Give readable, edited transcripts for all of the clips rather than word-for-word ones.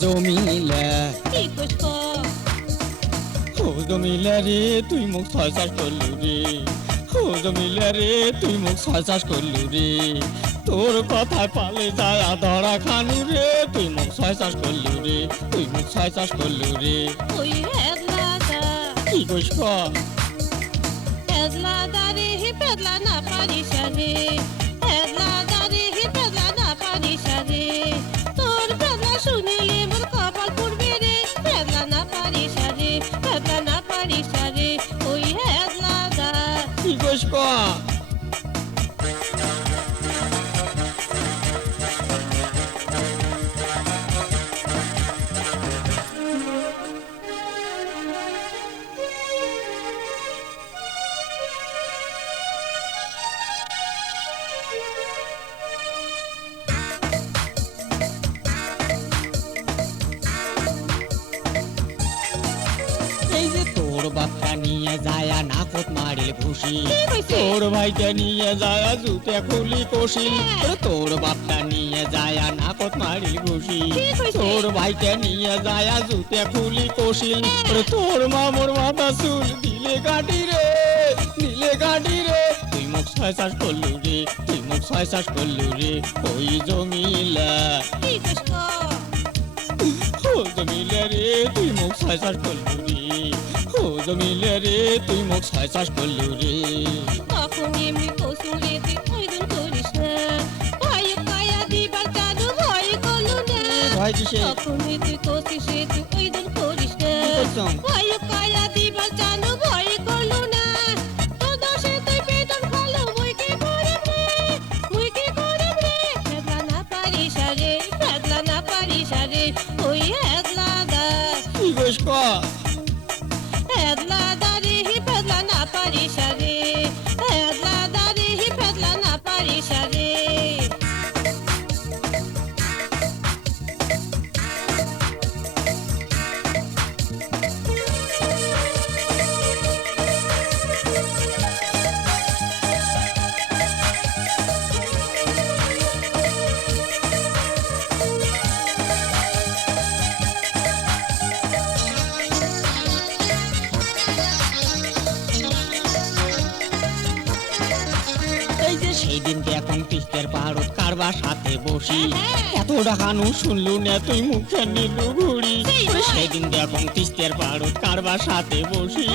জমিলা কি কইস ক ও জমিলা রে তুই মুখ ছয় চাষ করলু রে ও জমিলা রে তুই মুখ ছয় চাষ করলু রে তোর কথায় পালে যায় ধরা খানু রে তুই মুখ ছয় চাষ করলু রে তুই মুখ ছয় চাষ করলু রে ওই হেদলাদা কি কইস ক হেদলাদা রে হি পেদলা না পারিস রে হেদলাদা রে হি পেদলা না পারিস রে তোর পেদলা শুনিলে মোর কপাল পুড়বে রে পেদলা না পারিস রে পেদলা না পারিস রে ওই হেদলাদা কি কইস ক এই যে তোর বাপটা নিয়ে যায় নাকত মারিল ঘুষি তোর ভাইটা নিয়ে যায় জুতে খুলি কষিল তোর বাপটা নিয়ে যায় নাকত মারিল ঘুষি তোর ভাইটা নিয়ে যায় জুতে খুলি কষিল তোর মামুর মাথা চুল দিলে কাটি রে নীলে কাটি রে তুই মুখ ছয় চাষ করলু রে তুই মুখ ছয় চাষ করলু রে ওই জমিলা কি কইস ক ও জমিলা রে তুই মুখ ছয় চাষ করলু রে ও জমিলা রে তুই মুখ ছয় চাষ করলু রে তখন এমনি কৌশলে তুই ওইদিন করিস না ভয় পায়া দিবার চালু ভয় করলু না ভয় কিসে তখন তুই কৌশিস তুই ওইদিন করিস না করছম? ভয় পায়া দিবার চালু ভয় করলু না তো দোষে তুই বেতন খালো মুই কি করিম রে মুই কি করিম রে ফেদলা না পারিস রে ফেদলা না পারিস রে ওই হেদলাদা কি কইস ক হেদলাদা রে হি ফেদলা না পারিস রে হেদলাদা রে হি ফেদলা না পারিস রে এই যে সেই দিন এখন তিস্তের পাহাড়ত কারবার সাথে বসি এত ডাকানু শুনলু না তুই মুখে নিলু ঘুরি সেই দিন এখন তিস্তের পাহাড়ত কারবার সাথে বসি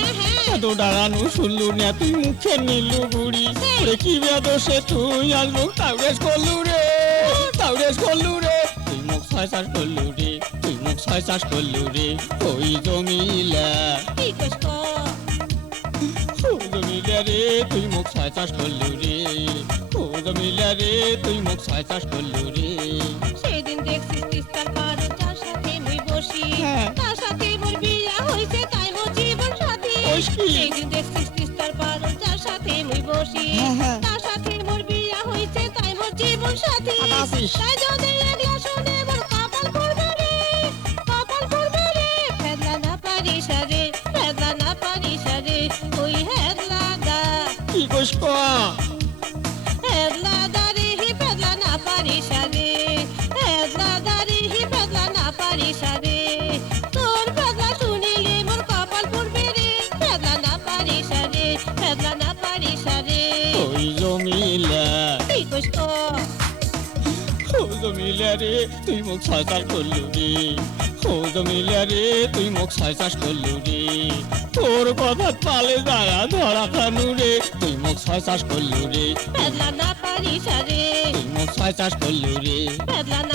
এত ডাকানু শুনলু না তুই মুখে নিলু ঘুরি কি বেদোষে তুই আসবো তাউরেস করলু রে তাউরেস করলু রে তুই মুখ ছয় চাষ করলু রে তুই মুখ ছয় চাষ করলু রে ওই জমিলা কি কইস ক ও জমিলা রে তুই মুখ ছয় চাষ করলু রে ও জমিলা রে তুই মুখ ছয় চাষ করলু রে সেদিন দেখছিস তিস্তার পাড়ে যার সাথে মুই বসি হ্যাঁ। তার সাথে মোর বিয়া হইছে তাই মোর জীবন সাথী ওইস কি? সেদিন দেখছিস তিস্তার পাড়ে যার সাথে মুই বসি হ্যাঁ, হ্যাঁ। তার সাথে মোর বিয়া হইছে তাই মোর জীবন সাথী আছিস। তাই যদি একলা শুনে মোর কপাল পড়বে রে কপাল পড়বে রে ফেদলা না পারিস রে ফেদলা না পারিস রে ওই হেদলাদা কি কইস ক হেদলাদা রে হি ফেদলা না পারিস রে হেদলাদা রে হি ফেদলা না পারিস রে তোর ফেদলা শুনিলে মোর কপাল পড়বে রে ফেদলা না পারিস রে ফেদলা না পারিস রে ওই জমিলা কি কইস ক ও জমিলা রে তুই মুখ ছয় চাষ করলু রে ও জমিলা রে তুই মুখ ছয় চাষ করলু রে তোর কথা পালে যায় ধরা খানু রে তুই মুখ ছয় চাষ করলু রে ফেদলা না পারিস রে তুই মুখ ছয় চাষ করলু রে ফেদলা না